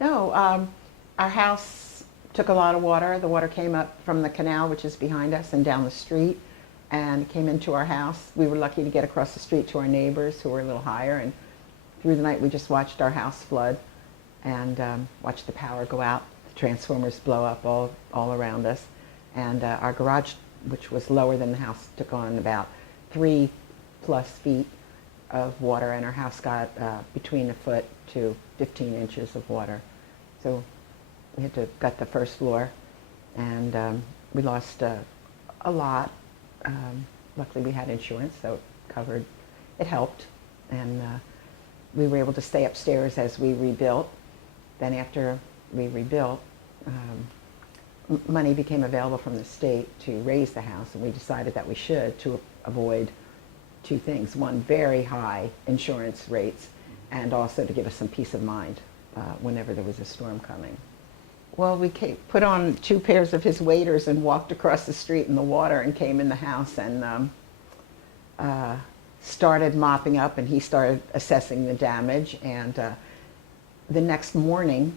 No, our house took a lot of water. The water came up from the canal, which is behind us, and down the street, and came into our house. We were lucky to get across the street to our neighbors who were a little higher, and through the night we just watched our house flood and watched the power go out, the transformers blow up all around us. And our garage, which was lower than the house, took on about 3+ feet of water, and our house got between a foot to 15 inches of water. So we had to gut the first floor, and we lost a lot. Luckily we had insurance, so it covered, it helped, and we were able to stay upstairs as we rebuilt. Then after we rebuilt, money became available from the state to raise the house, and we decided that we should, to avoid two things. One, very high insurance rates, and also to give us some peace of mind whenever there was a storm coming. Well, we put on 2 pairs of his waders and walked across the street in the water and came in the house and started mopping up, and he started assessing the damage. And the next morning,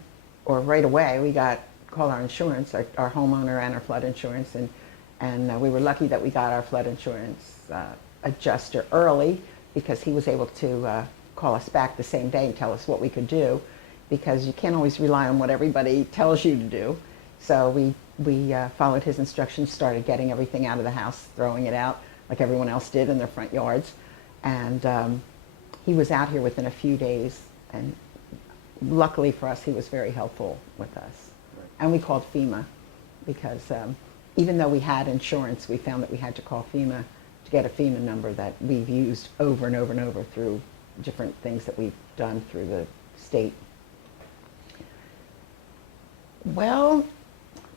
or right away, we called our insurance, our homeowner and our flood insurance, and we were lucky that we got our flood insurance adjuster early, because he was able to call us back the same day and tell us what we could do, because you can't always rely on what everybody tells you to do. So we followed his instructions, started getting everything out of the house, throwing it out like everyone else did in their front yards. And he was out here within a few days, and luckily for us, he was very helpful with us. And we called FEMA, because even though we had insurance, we found that we had to call FEMA to get a FEMA number that we've used over and over and over through different things that we've done through the state. Well,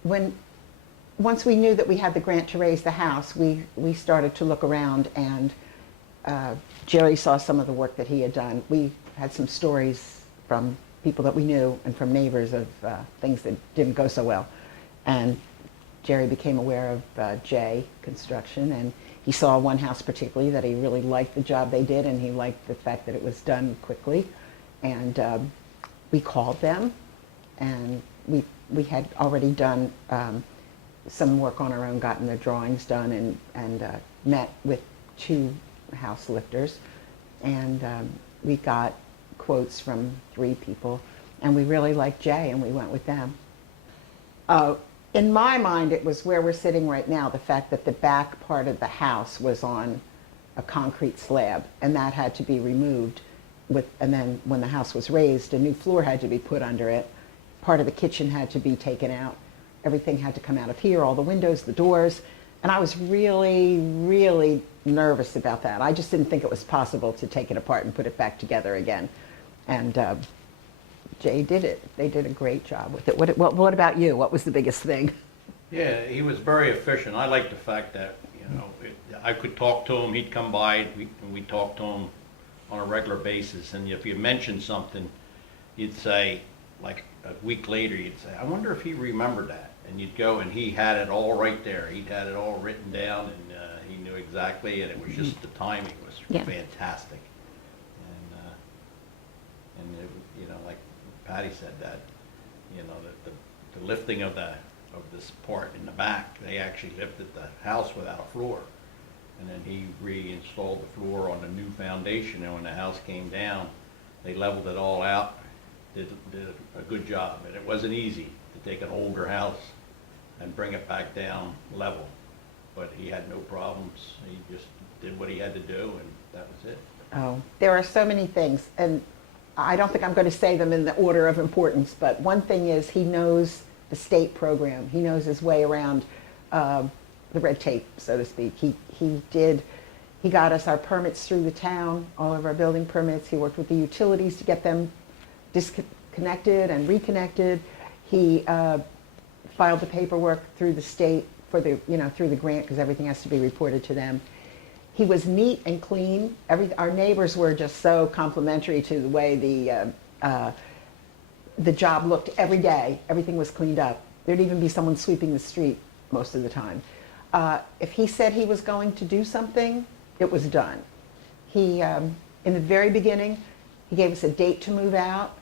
once we knew that we had the grant to raise the house, we started to look around, and Jerry saw some of the work that he had done. We had some stories from people that we knew and from neighbors of things that didn't go so well. And Jerry became aware of J.A.Y. Construction, and he saw one house particularly that he really liked the job they did, and he liked the fact that it was done quickly. And we called them, and we had already done some work on our own, gotten the drawings done, and met with 2 house lifters, and we got quotes from 3 people, and we really liked Jay, and we went with them. In my mind, it was where we're sitting right now, the fact that the back part of the house was on a concrete slab, and that had to be removed, and then when the house was raised, a new floor had to be put under it. Part of the kitchen had to be taken out. Everything had to come out of here, all the windows, the doors, and I was really, really nervous about that. I just didn't think it was possible to take it apart and put it back together again. And Jay did it. They did a great job with it. What about you? What was the biggest thing? Yeah, he was very efficient. I like the fact that, I could talk to him, he'd come by, and we'd talk to him on a regular basis. And if you mentioned something, you'd say, like a week later, you'd say, I wonder if he remembered that. And you'd go, and he had it all right there. He'd had it all written down, and he knew exactly, and it was just the timing was fantastic. And like Patty said, that, the lifting of this part in the back, they actually lifted the house without a floor. And then he reinstalled the floor on the new foundation, and when the house came down, they leveled it all out, did a good job. And it wasn't easy to take an older house and bring it back down level, but he had no problems. He just did what he had to do, and that was it. Oh, there are so many things, and I don't think I'm going to say them in the order of importance, but one thing is he knows the state program. He knows his way around the red tape, so to speak. He got us our permits through the town, all of our building permits. He worked with the utilities to get them disconnected and reconnected. He filed the paperwork through the state for the, through the grant, because everything has to be reported to them. He was neat and clean. Our neighbors were just so complimentary to the way the job looked every day. Everything was cleaned up. There'd even be someone sweeping the street most of the time. If he said he was going to do something, it was done. He, in the very beginning, he gave us a date to move out,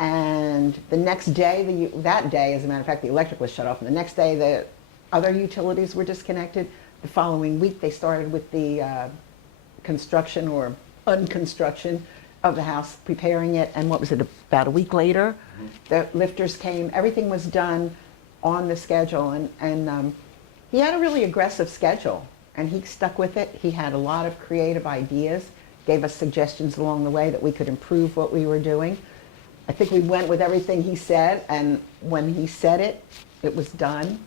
And the next day, that day, as a matter of fact, the electric was shut off. And the next day, the other utilities were disconnected. The following week, they started with the construction or unconstruction of the house, preparing it. And what was it, about a week later, the lifters came. Everything was done on the schedule. And he had a really aggressive schedule, and he stuck with it. He had a lot of creative ideas, gave us suggestions along the way that we could improve what we were doing. I think we went with everything he said, and when he said it, it was done.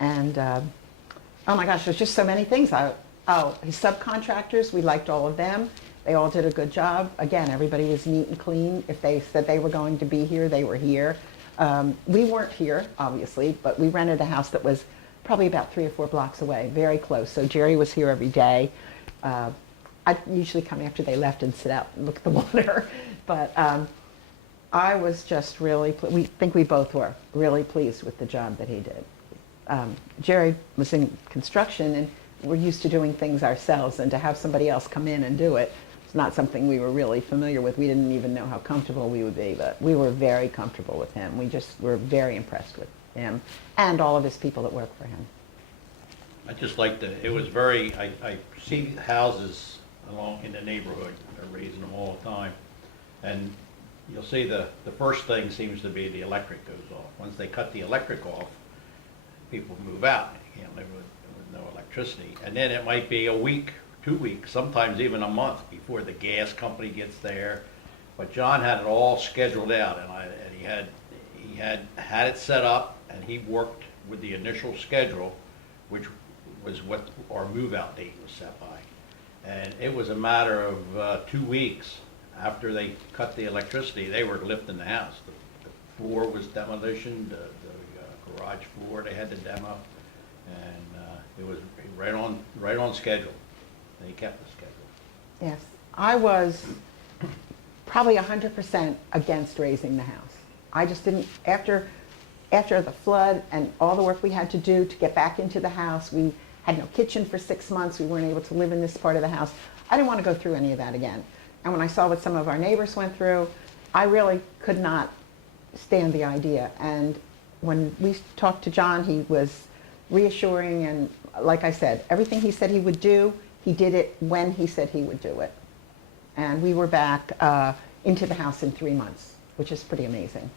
And oh my gosh, there's just so many things. His subcontractors, we liked all of them. They all did a good job. Again, everybody was neat and clean. If they said they were going to be here, they were here. We weren't here, obviously, but we rented a house that was probably about 3 or 4 blocks away, very close. So Jerry was here every day. I'd usually come after they left and sit out and look at the water. But I was just really, we think we both were really pleased with the job that he did. Jerry was in construction, and we're used to doing things ourselves, and to have somebody else come in and do it, it's not something we were really familiar with. We didn't even know how comfortable we would be, but we were very comfortable with him. We just were very impressed with him and all of his people that work for him. I just like it was very, I see houses along in the neighborhood, they're raising them all the time. And you'll see the first thing seems to be the electric goes off. Once they cut the electric off, people move out. You can't live with no electricity. And then it might be a week, 2 weeks, sometimes even a month before the gas company gets there. But John had it all scheduled out, and he had it set up, and he worked with the initial schedule, which was what our move-out date was set by. And it was a matter of 2 weeks after they cut the electricity, they were lifting the house. The floor was demolition, the garage floor they had to demo, and it was right on schedule. They kept the schedule. Yes, I was probably 100% against raising the house. I just didn't, after the flood and all the work we had to do to get back into the house, we had no kitchen for 6 months, we weren't able to live in this part of the house. I didn't want to go through any of that again. And when I saw what some of our neighbors went through, I really could not stand the idea. And when we talked to John, he was reassuring, and like I said, everything he said he would do, he did it when he said he would do it. And we were back into the house in 3 months, which is pretty amazing.